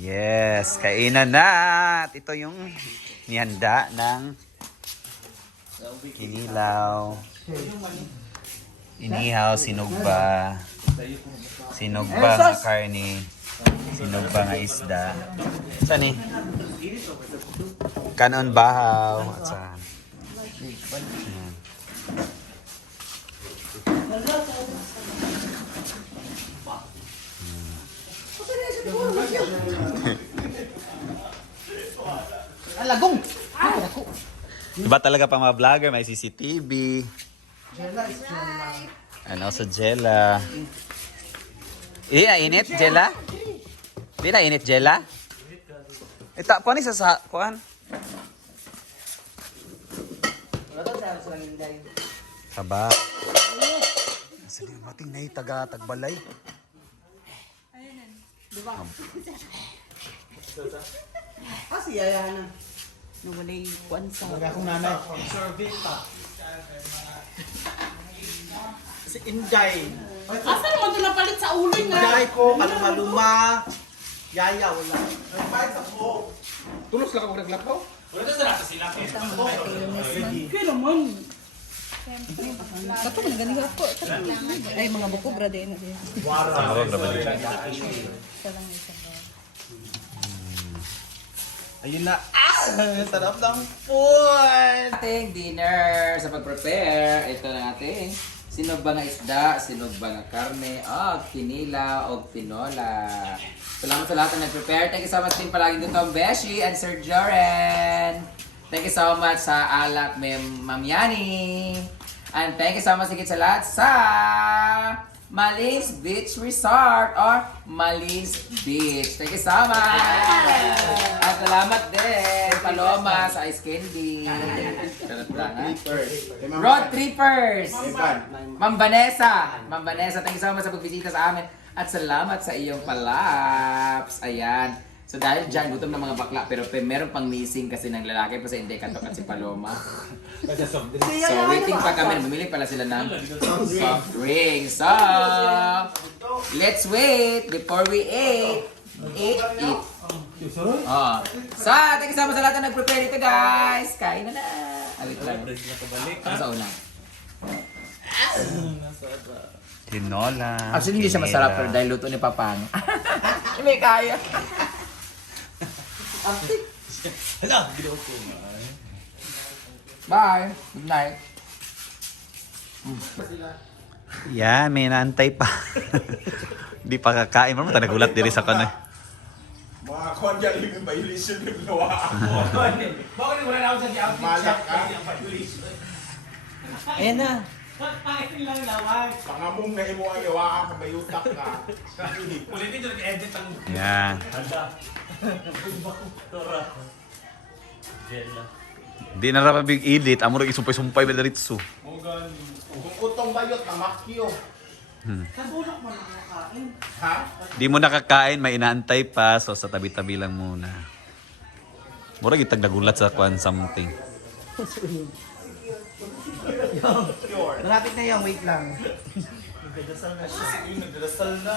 Yes, kainan na. At ito yung nihanda ng kinilaw. Inihaw, sinugba. Sinugba nga karne. Sinugba nga isda. Saan eh? Kanon bahaw. At saan? Ayan. Alagong! Iba talaga pa mga vlogger, may CCTV. And also Jella. Hindi na init, Jella? Hindi na init, Jella? Ito, po ni sa kuhan? Saba. Sige, mating na taga-tagbalay. Si Yaya na. Nawalay kuwan sa... Akong nanay. Si Inday. Asa naman ito napalit sa ulo nga? Inday ko, maluma-luma. Yaya, wala. Tulos lang ako naglapaw. Kaya naman. Kato man ganing ako. Ay mga buko brade na din. Ayun na. Sarap ng food! Ating dinner sa pag-prepare. Ito na ating sinugba nga isda, sinugba nga karne, kinilaw, o tinola. Salamat sa lahat na nag-prepare. Thank you so much din palagi dito ang Beshi and Sir Joren. Thank you so much sa alak, Ma'am Yani. And thank you so much higit sa lahat sa Malins Beach Resort or Malins Beach. Thank you so much! At salamat din, Paloma sa Ice Candy. Sarap lang, ha? Road Trippers! Ma'am Vanessa! Ma'am Vanessa, thank you so much sa pagbisita sa amin. At salamat sa iyong palaps. Ayan. So dahil dyan, gutom ng mga bakla, pero meron pang missing kasi ng lalaki pa sa hindi katok at si Paloma. So waiting pa kami, bumili pala sila ng soft drinks. So, let's wait before we eat. Eat. Oh. So, thank you so much sa lahat na nag-prepare dito guys. Kain na na. Awit lang. Ano sa una? Tinola. Actually, hindi siya masarap pero dahil luto ni Papang. Hindi kaya. Hala, ginawa ko nga. Bye. Good night. Yan, may naantay pa. Hindi pa kakain. Marami tayo nagulat diri sa kanay. Mga kondya, yung violation yung gawa ako. Bakit wala na ako sa di-outfit Malak ka. Ayan na. Pangit lang naman. Pangamong na imo ang gawa ka, bayutak ka. Ulitin dyan, edit ang... Yan. Di na rapabig edit. Amo rin isumpay-sumpay ba daritso. Kung utong bayot, namakyo. Kabulak mo na nakakain. Ha? Di mo nakakain, may inaantay pa. So sa tabi-tabi lang muna. Mura gitag nagulat sa kwan something. Malapit na yung wait lang. Nagdadasal na siya. Nagdadasal na.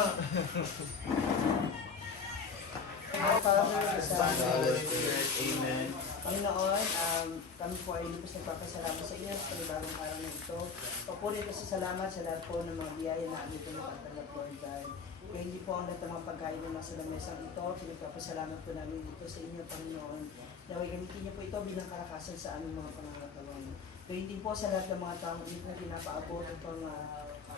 Amen. Panginoon, kami po ay lubos nagpapasalamat sa inyo sa panibagong araw na ito. Papuri kasi salamat sa lahat po ng mga biyaya na aming ito nakatanggap, Lord God. Kaya hindi po ang lahat ng mga pagkain ng nasa lamesang ito, pinagpapasalamat po namin dito sa inyo, Panginoon. Naway gamitin niyo po ito bilang kalakasan sa aming mga pangangatawan. Kaya hindi po sa lahat ng mga taong na pinapaabot itong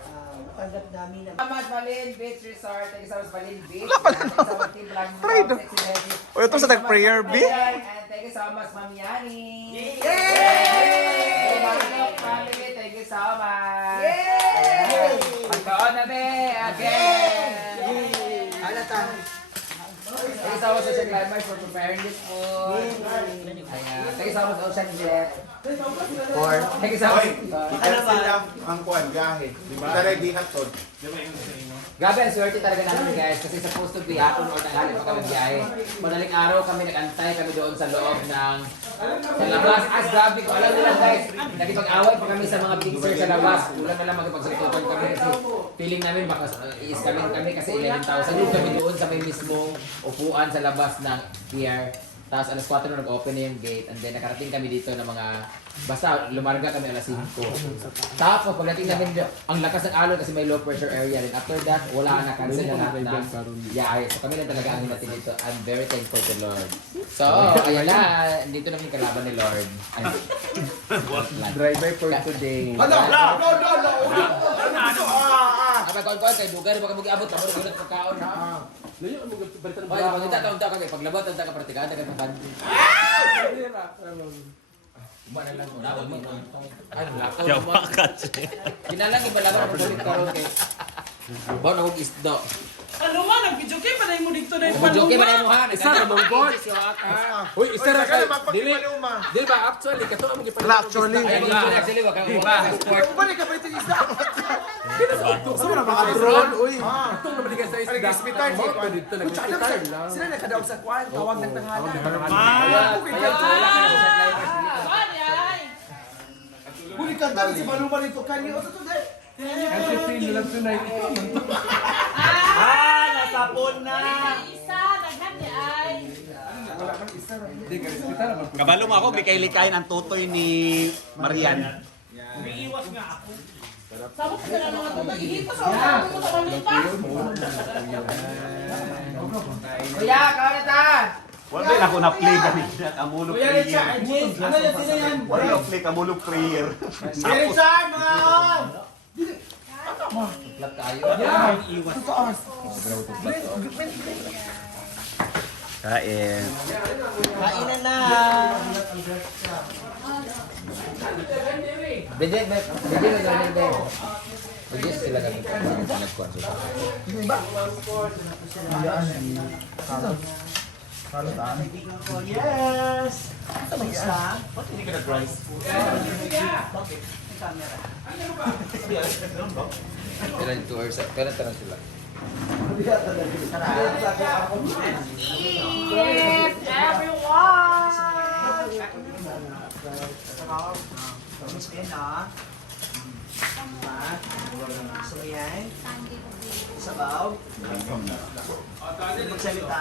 matanggap namin na Salamat Malin Beach Resort. Thank you so much Malin Beach. Thank you so much Team Vlog Sexy Lady. O ito sa nag-prayer, B? And thank you so much Ma'am Yani. Yay! Family, thank you so much. Yay! Magkaon na be again. Thank you so much Ocean Climbers for preparing this food. Ayan. Thank you so much Ocean Jet. Thank you so much. Ano ba ang kuwan, gahe? Di ba? Taray di hatod. Gabi, ang swerte talaga namin guys kasi supposed to be hapon or tanghali pa kami biyahe. Madaling araw kami nag-antay kami doon sa loob ng sa labas. As grabe ko, alam nila guys, nagipag-away pa kami sa mga big sir sa labas. Ulan na lang magipagsalitukan kami kasi feeling namin baka is kami kasi 11,000 yung kami doon sa may mismong upuan sa labas ng pier. Tapos alas 4 na nag-open na yung gate and then nakarating kami dito ng mga basta lumarga kami alas 5. Tapos pagdating namin ang lakas ng alon kasi may low pressure area and after that wala na cancel na lahat na yeah, so kami lang talaga ang natin dito. I'm very thankful to Lord. So, ayun na, dito namin yung kalaban ni Lord. Driver for today. Apa kawan-kawan kay dugar baka mag-abot tamo gud pagkaon ha. Layo mo balitan Oy, pagkita taon-taon kay paglabot ang taga praktikada kay pagkandi. Umana lang mo nawag mo. Ay, lako. Kinalang ibalaga mo balik karon kay. Ba na og isda. Ano man, nag-video game pa na mo dito na Mo joke ba mo ha? Isa ra mong god. Uy, isa ra kay dili. Dili ba actually kato mo gipalit. Actually. Actually wag ka sport. Balik ka pa ito isda. Gusto mo na mga drone, uy. Ito naman di ka sa isda. Hospital dito nag-hospital lang. Sila nakadaog sa kwan, tawag ng tanghalan. Buli ka dali si Baluman ito kanyo sa today. Kasi feel lang tonight ito. Nasapon na! Isa, naghati ay. Di ka hospital naman. Kabalo mo ako, likay-likayin ang tutoy ni Marian. Umiiwas nga ako. Sabot ka na mga tuta. Ihita sa ulo mo sa kalipas. Kuya, kaon na ta. Wala din ako na-play ganito. Amulo prayer. Ano yan? Sino yan? Wala na-play, amulo prayer. Richard, mga on! Lat tayo. Kain. Kainan na! Bede na galing. Bede sila galing. Nagkuan sila. Yes! Ito ba isa? Kailan 2 hours? Kailan tarang sila? Yes, everyone! Tapos yan na. So yan. Sabaw. Magsalita.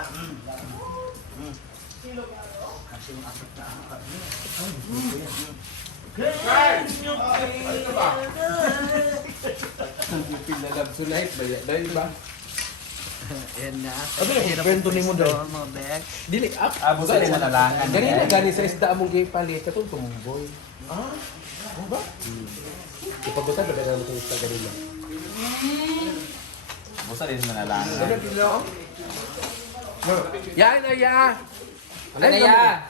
Kasi yung asap na Pinalab sa life ba yan? Dahil ba? Yan na. Kwento ni mo daw. Mga bag. Dili up. Abo sa rin manalangan. Ganina gani sa isda among gipalit katong tumboy. Ipagutan ba dala mo sa isda ganina? Abo sa rin manalangan. Yan na ya. Wala na ya.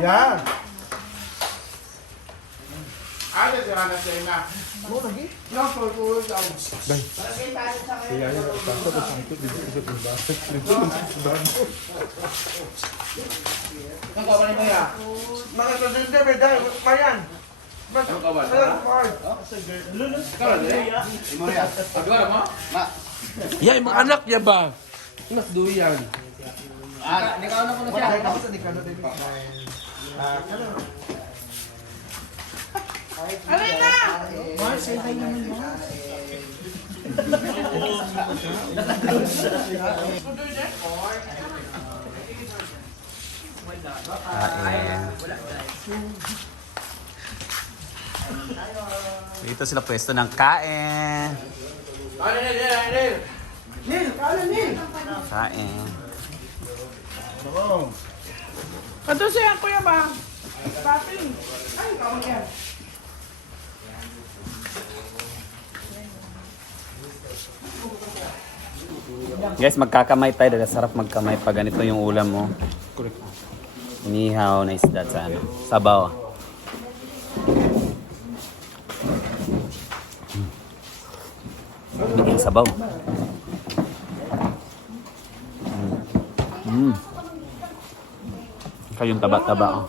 Yan. Ang kawan mo ya. Mga presidente, may dahil. Mayan. Ang kawan. Adwa mo? Ya, yung mga anak niya ba? Mas duyan. Ah, nikaw na ko na siya. Ako sa Nikano din. Alay na! Kain. Dito sila pwesto ng kain. Kain. Ito siya, kuya ba? Pating. Ay, kawag yan. Guys, magkakamay tayo dahil sarap magkamay pag ganito yung ulam mo. Inihaw na isda sa ano. Sabaw. Bigyan sabaw. Kayong taba-taba. Oh.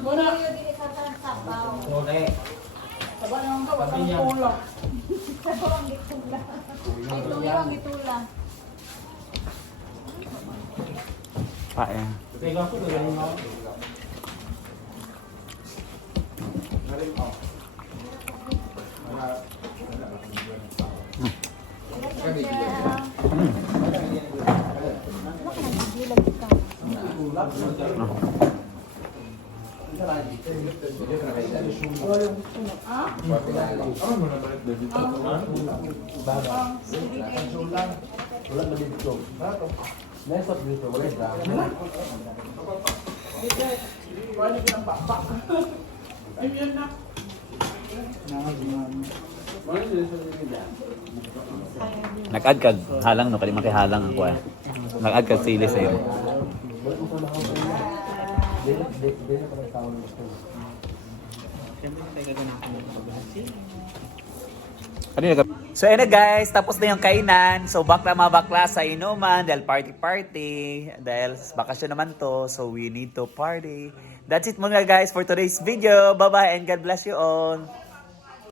Muna. Correct. Taba naman ka, wala kang tulak. Pae. Teka ko, gano'n ako. Wala ka ng bakbak. Ayun na. Nag-add kag halang no, kali makihalang ako eh. Nag-add kag sili sa'yo. Ano yung So ayun na guys, tapos na yung kainan. So bakla mga bakla sa inuman dahil party. Dahil bakasyon naman to, so we need to party. That's it muna guys for today's video. Bye bye and God bless you all.